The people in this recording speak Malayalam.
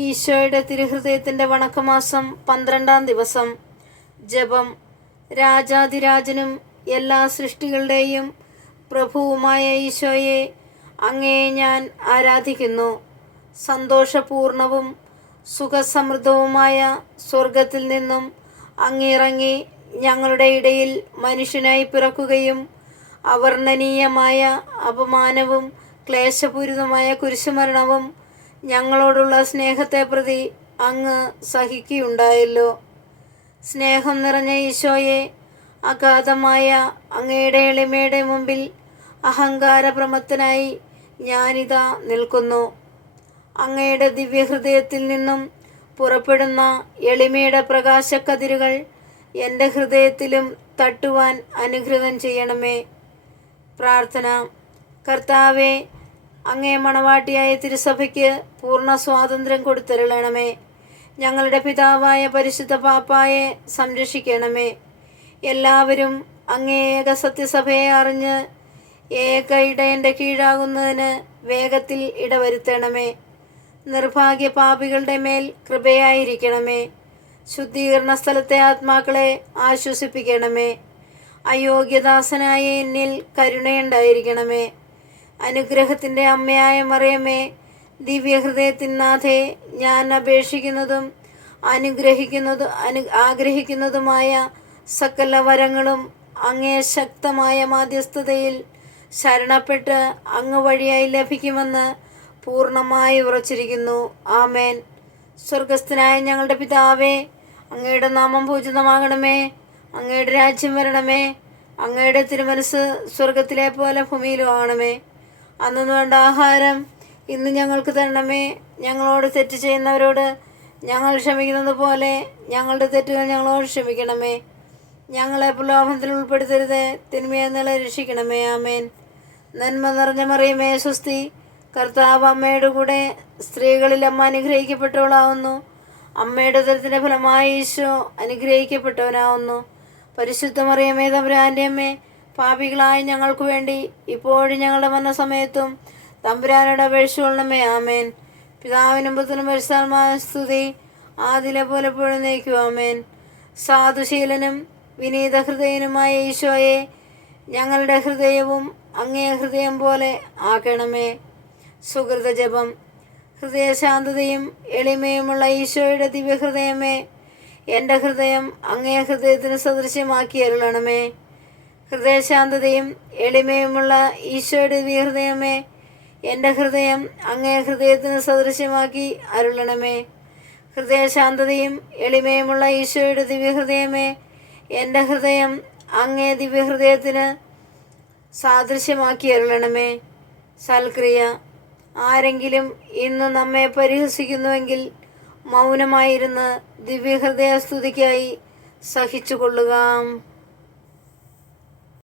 ഈശോയുടെ തിരുഹൃദയത്തിൻ്റെ വണക്കമാസം 12-ാം ദിവസം. ജപം. രാജാധിരാജനും എല്ലാ സൃഷ്ടികളുടെയും പ്രഭുവുമായ ഈശോയെ, അങ്ങയെ ഞാൻ ആരാധിക്കുന്നു. സന്തോഷപൂർണവും സുഖസമൃദ്ധവുമായ സ്വർഗത്തിൽ നിന്നും അങ്ങിറങ്ങി ഞങ്ങളുടെ ഇടയിൽ മനുഷ്യനായി പിറക്കുകയും അവർണ്ണനീയമായ അപമാനവും ക്ലേശപൂരിതമായ കുരിശുമരണവും ഞങ്ങളോടുള്ള സ്നേഹത്തെ പ്രതി അങ്ങ് സഹിക്കുകയുണ്ടായല്ലോ. സ്നേഹം നിറഞ്ഞ ഈശോയെ, അഗാധമായ അങ്ങയുടെ എളിമയുടെ മുമ്പിൽ അഹങ്കാരപ്രമത്തനായി ഞാനിതാ നിൽക്കുന്നു. അങ്ങയുടെ ദിവ്യഹൃദയത്തിൽ നിന്നും പുറപ്പെടുന്ന എളിമയുടെ പ്രകാശക്കതിരുകൾ എൻ്റെ ഹൃദയത്തിലും തട്ടുവാൻ അനുഗ്രഹം ചെയ്യണമേ. പ്രാർത്ഥന. കർത്താവേ, അങ്ങേ മണവാട്ടിയായ തിരുസഭയ്ക്ക് പൂർണ്ണ സ്വാതന്ത്ര്യം കൊടുത്തരുളണമേ. ഞങ്ങളുടെ പിതാവായ പരിശുദ്ധ പാപ്പായെ സംരക്ഷിക്കണമേ. എല്ലാവരും അങ്ങേ ഏക സത്യസഭയെ അറിഞ്ഞ് ഏക ഇടയൻ്റെ കീഴാകുന്നതിന് വേഗത്തിൽ ഇടവരുത്തണമേ. നിർഭാഗ്യ പാപികളുടെ മേൽ കൃപയായിരിക്കണമേ. ശുദ്ധീകരണ സ്ഥലത്തെ ആത്മാക്കളെ ആശ്വസിപ്പിക്കണമേ. അയോഗ്യദാസനായ എന്നിൽ കരുണയുണ്ടായിരിക്കണമേ. അനുഗ്രഹത്തിൻ്റെ അമ്മയായ മറിയമേ, ദിവ്യഹൃദയത്തിനാഥേ, ഞാൻ അപേക്ഷിക്കുന്നതും ആഗ്രഹിക്കുന്നതുമായ സകല വരങ്ങളും അങ്ങേ ശക്തമായ മാധ്യസ്ഥതയിൽ ശരണപ്പെട്ട് അങ്ങ് വഴിയായി ലഭിക്കുമെന്ന് പൂർണ്ണമായി ഉറച്ചിരിക്കുന്നു. ആമേൻ. സ്വർഗസ്ഥനായ ഞങ്ങളുടെ പിതാവേ, അങ്ങയുടെ നാമം പൂജിതമാകണമേ. അങ്ങയുടെ രാജ്യം വരണമേ. അങ്ങയുടെ തിരുമനസ് സ്വർഗത്തിലെ പോലെ ഭൂമിയിലും ആകണമേ. അന്നു വേണ്ട ആഹാരം ഇന്ന് ഞങ്ങൾക്ക് തരണമേ. ഞങ്ങളോട് തെറ്റ് ചെയ്യുന്നവരോട് ഞങ്ങൾ ക്ഷമിക്കുന്നത് പോലെ ഞങ്ങളുടെ തെറ്റുകൾ ഞങ്ങളോട് ക്ഷമിക്കണമേ. ഞങ്ങളെ പ്രലോഭനത്തിൽ ഉൾപ്പെടുത്തരുത്, തിന്മയിൽ നിന്ന് രക്ഷിക്കണമേ. ആമേൻ. നന്മ നിറഞ്ഞ മറിയമേ, സ്വസ്തി. കർത്താവ് അമ്മയുടെ കൂടെ സ്ത്രീകളിൽ അമ്മ അനുഗ്രഹിക്കപ്പെട്ടവളാവുന്നു. അമ്മയുടെ ഉദരത്തിൻ്റെ ഫലമായ ഈശോ അനുഗ്രഹിക്കപ്പെട്ടവനാവുന്നു. പരിശുദ്ധ മറിയമേ, തമ്പുരാൻ്റെ അമ്മേ, പാപികളായ ഞങ്ങൾക്ക് വേണ്ടി ഇപ്പോഴും ഞങ്ങളുടെ മരണസമയത്തും തമ്പുരാനോട് അപേക്ഷിച്ചുകൊള്ളണമേ. ആമേൻ. പിതാവിനും പുത്രനും പരിശുദ്ധാത്മാവിനും സ്തുതി, ആദിയിലെ പോലെ എപ്പോഴും എന്നേക്കും. ആമേൻ. സാധുശീലനും വിനീത ഹൃദയനുമായ ഈശോയെ, ഞങ്ങളുടെ ഹൃദയവും അങ്ങേ ഹൃദയം പോലെ ആക്കണമേ. സുഹൃത ജപം. ഹൃദയശാന്തതയും എളിമയുമുള്ള ഈശോയുടെ ദിവ്യഹൃദയമേ, എൻ്റെ ഹൃദയം അങ്ങേ ഹൃദയത്തിന് സദൃശ്യമാക്കി അരുളണമേ. ഹൃദയശാന്തതയും എളിമയുമുള്ള ഈശോയുടെ ദിവ്യഹൃദയമേ, എൻ്റെ ഹൃദയം അങ്ങേ ഹൃദയത്തിന് സദൃശ്യമാക്കി അരുളണമേ. ഹൃദയശാന്തതയും എളിമയുമുള്ള ഈശോയുടെ ദിവ്യഹൃദയമേ, എൻ്റെ ഹൃദയം അങ്ങേ ദിവ്യഹൃദയത്തിന് സാദൃശ്യമാക്കി അരുളണമേ. സൽക്രിയ. ആരെങ്കിലും ഇന്ന് നമ്മെ പരിഹസിക്കുന്നുവെങ്കിൽ മൗനമായിരുന്ന് ദിവ്യഹൃദയ സ്തുതിക്കായി സഹിച്ചു കൊള്ളുക.